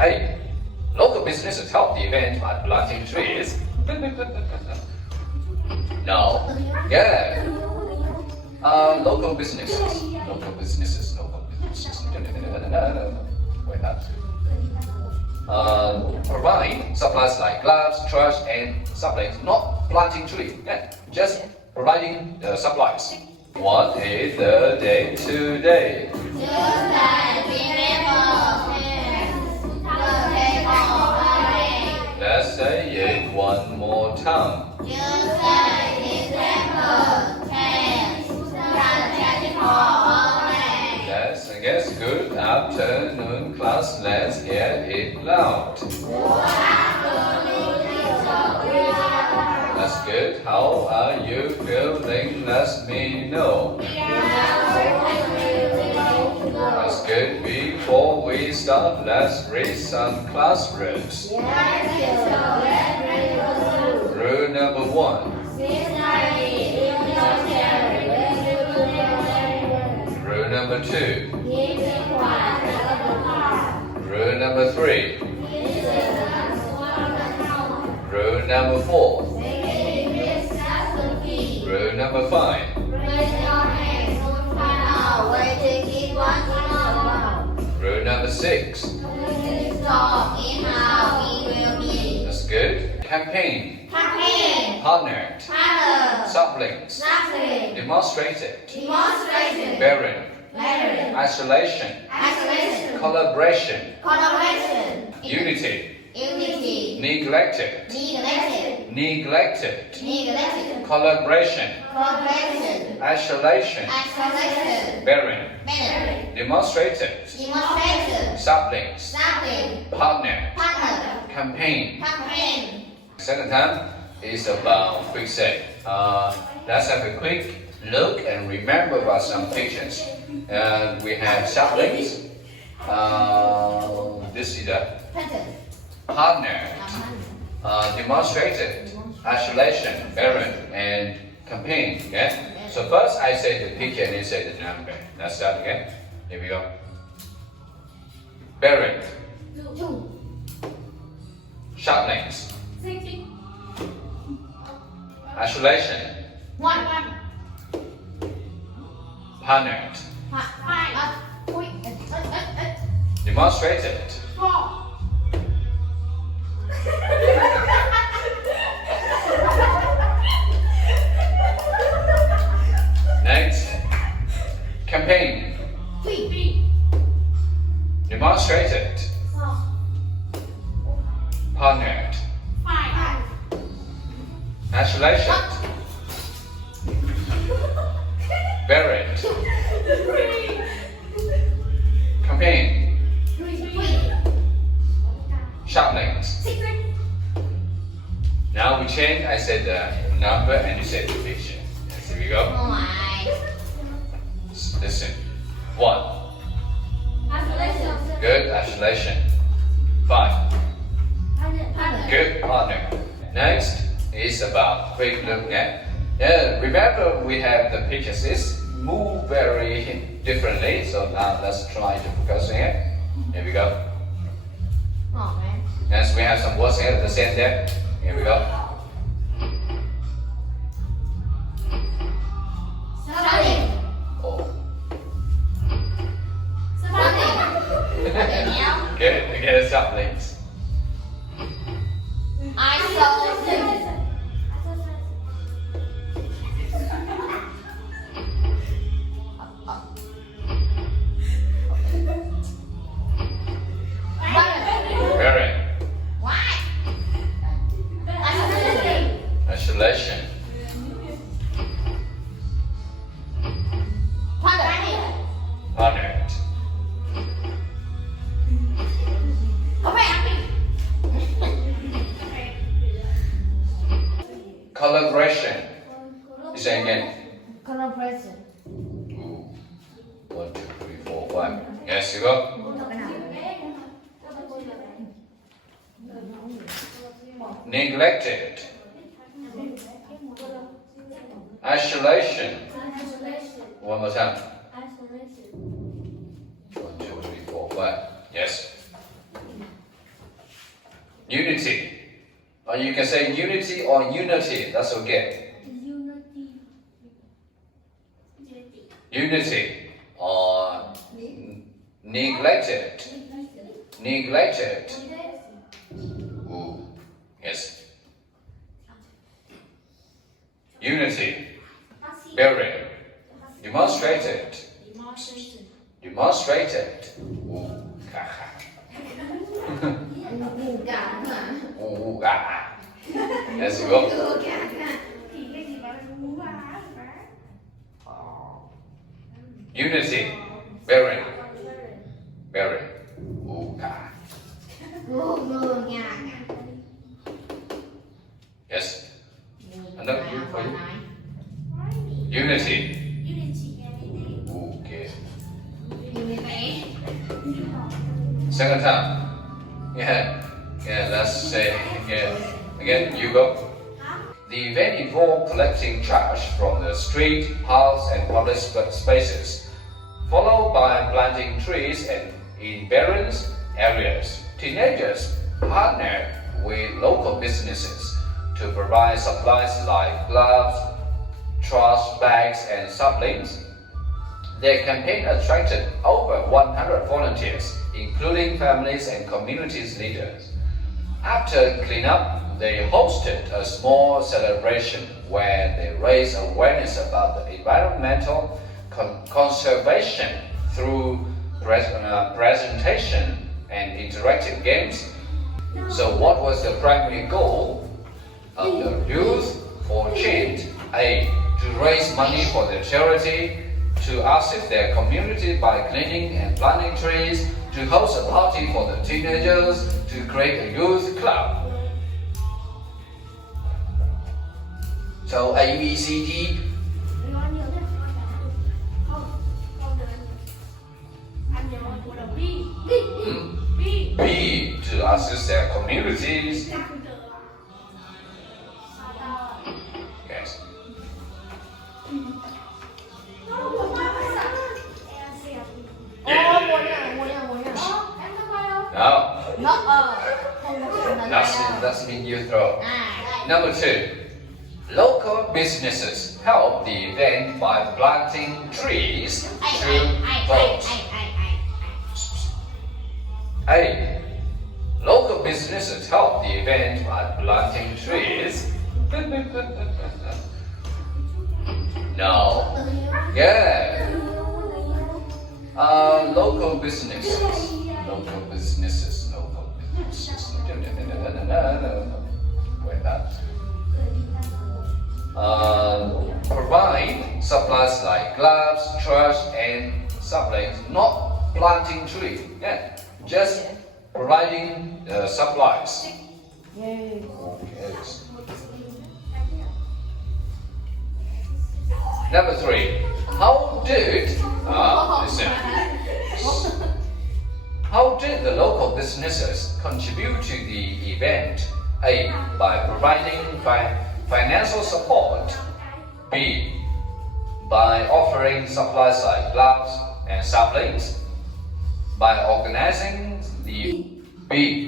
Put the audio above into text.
Hey, local businesses help the event by planting trees. No. Yeah. Local businesses. Wait up. Provide supplies like gloves, trash, and saplings. Not planting trees. Yeah. Just providing supplies. What is the day today? Let's say it one more time. Yes, good afternoon, class. Let's get it loud. That's good. How are you feeling? Let me know. That's good. Before we start, let's read some classrooms. Rule number 1. Rule number 2. Rule number 3. Rule number 4. Rule number 5. Rule number 6. That's good. Campaign. Partnered. Saplings. Demonstrated. Barren. Isolation. Collaboration. Unity. Neglected. Collaboration. Isolation. Barren. Demonstrated. Saplings. Partner. Campaign. Second time is about quick say. Let's have a quick look and remember about some pictures. And we have saplings. This is the partner, demonstrated, isolation, barren, and campaign. Okay? So first I say the picture and you say the number. Let's start again. Here we go. Barren. Saplings. Isolation. Partnered. Demonstrated. Next. Campaign. Demonstrated. Partnered. Isolation. Buried. Campaign. Saplings. Now we change. I said the number and you said the picture. Yes, here we go. Listen. 1. Good. Isolation. 5. Good. Partner. Next is about quick look at. Remember we have the pictures. It's move very differently. So now let's try to focus on it. Here we go. Next we have some words here at the center. Here we go. Good. Saplings. Barren. Isolation. Partnered. Collaboration. You say again. Collaboration. 1, 2, 3, 4, 5. Yes, you go. Neglected. Isolation. One more time. 1, 2, 3, 4, 5. Yes. Unity. Or you can say unity or unity, that's okay. Unity or neglected. Neglected. Ooh, yes. Unity. Barren. Demonstrated. Demonstrated. Ooh, Ooh, let's go. Unity. Barren. Barren. Ooh, yes. Another you for you. Unity. Okay. Second time. Yeah. Yeah, let's say again. Again, you go. The event involved collecting trash from the street, house, and public spaces, followed by planting trees and in barren areas. Teenagers partnered with local businesses to provide supplies like gloves, trash bags, and saplings. Their campaign attracted over 100 volunteers, including families and community leaders. After cleanup, they hosted a small celebration where they raised awareness about the environmental conservation through presentation and interactive games. So what was the primary goal of the Youth for Change? A. To raise money for the charity, to assist their community by cleaning and planting trees, to host a party for the teenagers, to create a youth club. So A, B, C, D. B, to assist their communities. Yes. No. That's mean you throw. Number 2. Local businesses help the event by planting trees through votes. A. Local businesses help the event by planting trees. No. Yeah. Local businesses. Local businesses. Local businesses. No. Wait, that. Provide supplies like gloves, trash, and saplings. Not planting trees. Yeah. Just providing supplies. Okay. Number 3. How did the local businesses contribute to the event? A. By providing financial support. B. By offering supplies like gloves and saplings. By organizing the B.